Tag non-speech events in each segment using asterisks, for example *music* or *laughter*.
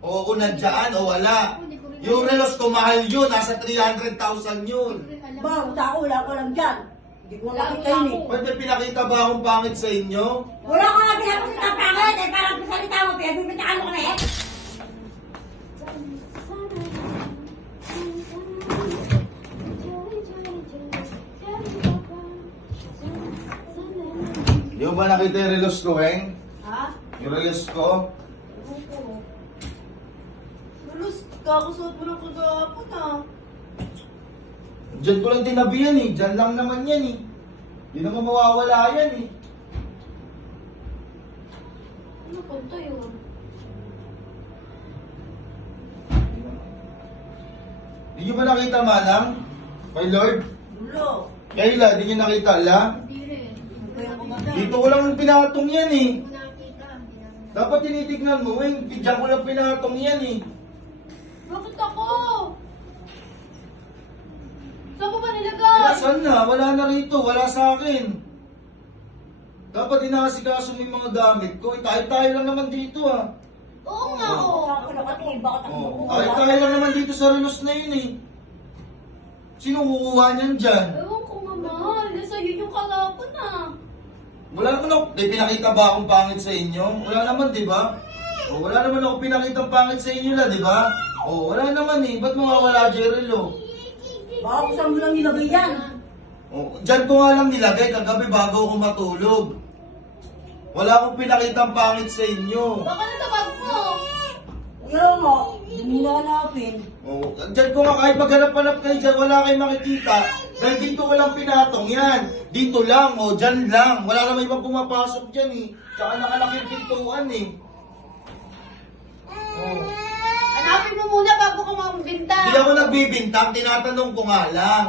O kung nandiyan o wala. Ko Yung alam. relos ko mahal yun, nasa 300,000 yun. Ko alam. Ba, ako wala ko lang dyan. Hindi ko Wala nakita ko yun eh. Ba't may pinakita ba akong pangit sa inyo? Wala ko nga pinapakita pangit eh. Parang salita mo, pinagbibintaan mo kami eh. Di mo ba nakita yung relos ko, Weng? Ha? Yung relos ko? Lulus, kakusuot mo ng kagapon ah. Diyan ko lang tinabi yan eh. Diyan lang naman yan eh. Di naman mawawala yan eh. Ano po ito yun? Di nyo ba nakita, Manang? My Lord? Dulo. Kayla, di nyo nakita, la? Hindi rin. Kaya Dito ko lang pinatong yan eh. Hindi ko nakita. Hindi namin- Dapat tinitignan mo, Weng. Diyan ko lang pinatong yan eh. Bakit ako? Saan mo ba nilagay? Nasaan na? Wala na rito. Wala sa akin. Dapat inasikaso mo yung mga gamit ko. Eh, tayo-tayo lang naman dito ah. Oo nga oh. Saan ko ako Oh, makuha? tayo-tayo lang naman dito sa relos na yun eh. Sino kukuha niyan dyan? Ewan ko nga mahal. Nasa yun yung kalapon ah. Wala naman ako, may pinakita ba akong pangit sa inyo? Wala naman, di ba? O, wala naman ako pinakita pangit sa inyo la, di ba? O, wala naman eh. Ba't mawawala, Jerilo? Baka kung saan mo lang nilagay yan. O, dyan ko nga lang nilagay kagabi bago ako matulog. Wala akong pinakita pangit sa inyo. Baka nasa bag mo. Pero mo, hindi na hanapin. O, dyan ko nga kahit maghanap-hanap kayo dyan, wala kayong makikita. Dahil dito walang pinatong yan. Dito lang, o, dyan lang. Wala naman ibang pumapasok dyan eh. Tsaka nakalaki yung pintuan eh. O. Hanapin mo muna bago ka mambinta. Hindi ako nagbibintang, tinatanong ko nga lang.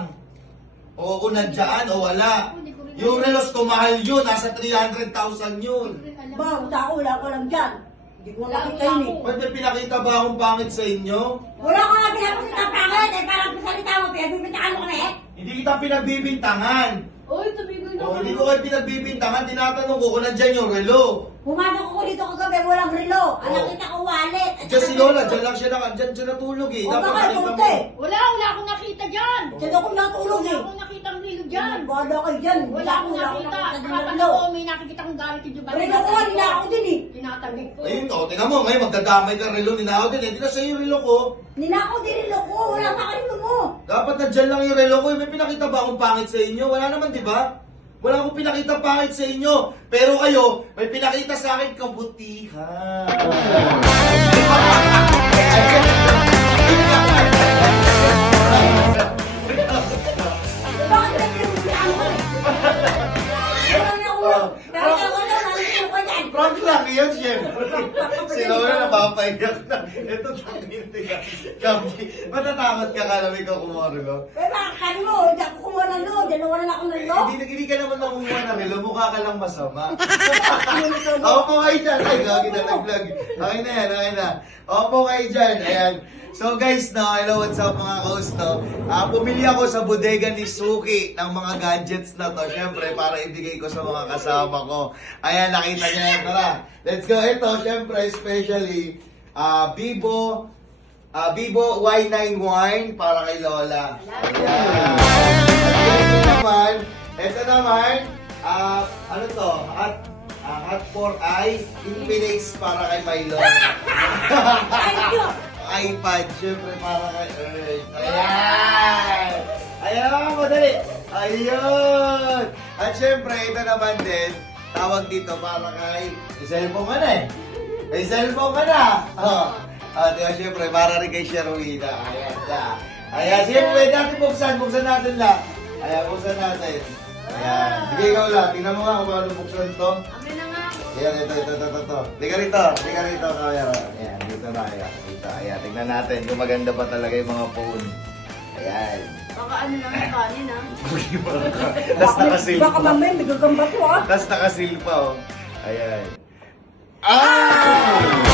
O kung nandiyan o wala. Yung alam. relos ko mahal yun, nasa 300,000 yun. Hindi ko rin alam. Ba, ako wala ko lang dyan. Hindi ko Wala nakita ko yun eh. Ba't may pinakita ba akong pangit sa inyo? Wala ko nga pinapakita pangit eh. Parang salita mo, pinagbibintaan mo kami eh. Hindi kita pinagbibintangan. Uy, sabi ko na. O hindi ko kayo pinagbibintangan, tinatanong ko kung nandiyan yung relo. Pumasok ako dito kagabi, walang relo. Ang Oh. nakita ko wallet. At Diyan si Lola, diyan lang siya, naka, diyan siya natulog eh. O Dapat baka nakita mo. Wala, wala akong nakita dyan. Diyan ako natulog Wala eh. akong nakitang rilo dyan. Bala kayo dyan. Wala akong wala nakita. nakita din ng Kapag relo. ako may nakikita kong galit yung ba? Relo ko nila ako din eh. Tinatagig ko. Ayun o, tingnan mo, ngayon magdadamay ka relo, ninakaw din eh. Hindi na sa'yo yung relo ko. Ninakaw din relo ko. Wala pa relo mo. Dapat nandyan lang yung relo ko. eh. May pinakita ba akong pangit sa inyo? Wala naman, di ba? Wala akong pinakita pangit sa inyo. Pero kayo, may pinakita sa akin kabutihan. Bakit nagpinuntaan mo? Wala na ako na, nalito ko dyan. Prank lang yun, syempre. Si Lola napapaiyak na. Ito, tangin ka. Kampi, matatakot ka ka na may kukumuha relo? Eh, bakit kani mo? Hindi ako kumuha ng loob. Dalawa na ako ng Eh, loob. Hindi, ka naman nangunguha ng relo. Mukha ka lang *laughs* masama. Ako po kayo dyan. Ay, gagi na nag-vlog. Okay na yan, okay na. Ako po kayo dyan. Ayan. So guys, no, hello, what's up mga kaus, no? Ah, pumili ako sa bodega ni Suki ng mga gadgets na to. Siyempre, para ibigay ko sa mga kasama ko. Ayan, nakita niya yan. Tara, let's go. Ito, siyempre, especially, ah, Vivo, ah, Vivo Y91 para kay Lola. Ayan. At ito naman, ah, ano to? Hot, ah, hot for eye, Infinix para kay Milo. *laughs* IPad, syempre para kay Earth. Ayan! Ayan madali. Ayun! At syempre, ito naman din, tawag dito para kay, cellphone ka na eh. May cellphone ka na. Oh. Ah, diba, syempre, para rin kay Sherwina. Ayan, da. Ayan, syempre, natin buksan. Buksan natin la. Ayan, buksan natin. Ayan. Sige, ikaw lang. Tingnan mo nga kung paano buksan to. Amin na nga. Ayan, ito, ito, ito, ito. Tika rito, tika rito, camera. Ayan, dito na, ayan, dito. Ayan, tingnan natin kung maganda pa talaga yung mga phone. Ayan. Baka ano lang yung kanin ah. Tapos nakasil Baka pa. mamaya may gagamba to ah. Tapos nakasil pa, oh. Ayan. Ah!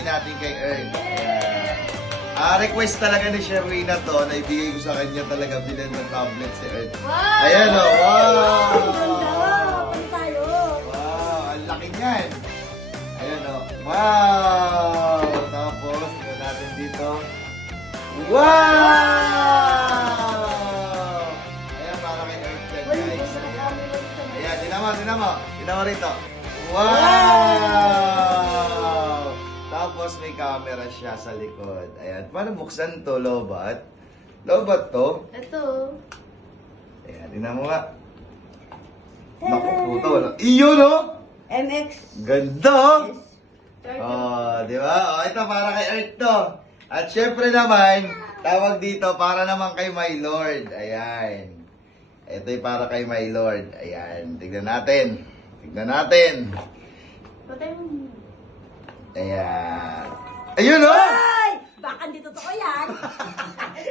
bigay natin kay Earn. Uh, ah, request talaga ni Sherwina to na ibigay ko sa kanya talaga bilan ng tablet si Earn. Wow! Ayan o, oh, wow! Wow, ang laki niyan. Ayan o, oh, wow! Tapos, ito natin dito. Wow! Camera siya sa likod. Ayan. Paano buksan to, Lobat? Lobat to? Ito. Ayan, tinan mo nga. Naku. Wala. Iyo, no? MX. Ganda! oh. Oh, di ba? Oh, ito para kay Earth to. At syempre naman, tawag dito para naman kay My Lord. Ayan. Ito yung para kay My Lord. Ayan. Tignan natin. Tignan natin. Patay mo. Ayan. Ayun oh! Ay! Baka hindi totoo yan.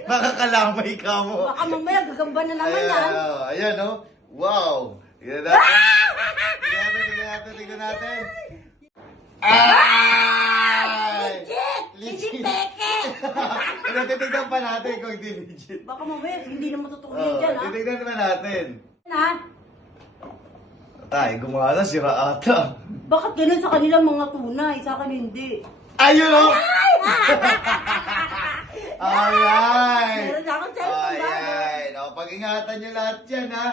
Nakakalamay *laughs* ka mo. Baka mamaya gagamba na naman Ayan, yan. oh. Ayan oh. Wow. Tignan natin. Tignan natin, tignan natin, tignan natin. Ay! Legit! Legit! Tignan, *laughs* titignan pa natin kung hindi legit. Baka mamaya hindi naman totoo Oh, dyan, ha? titignan pa natin. Ha? Tay, gumana, sira ata. Bakit ganun sa kanila mga tunay? Sa akin hindi. Ayun oh! *laughs* Alright! Meron akong cellphone. Ayan. O, pag-ingatan nyo lahat yan, ha?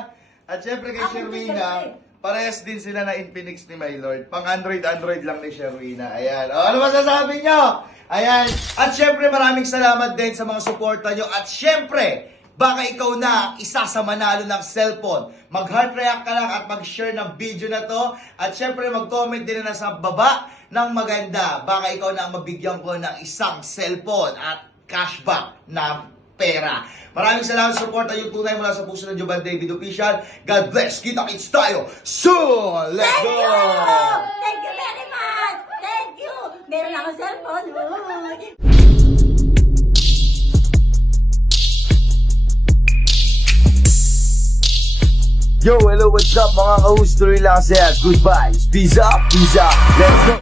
At syempre kay Ako, Sherwina, parehas din sila na Infinix ni My Lord. Pang Android, Android lang ni Sherwina. Ayan. O, ano masasabi nyo? Ayan. At syempre, maraming salamat din sa mga suporta nyo. At syempre, baka ikaw na ang isa sa manalo ng cellphone. Mag-heart react ka lang at mag-share ng video na to. At syempre, mag-comment din na nasa baba ng maganda. Baka ikaw na ang mabigyan ko ng isang cellphone at cashback na pera. Maraming salamat sa support yung tunay mula sa puso ng Joban David Official. God bless. Kita-kits tayo soon. Let's Thank go! you! Thank you very much! Thank you! Meron akong cellphone. Yo, hello, what's up mga ka-host? Tuloy lang saya. Goodbye. Peace up, peace up. Let's go!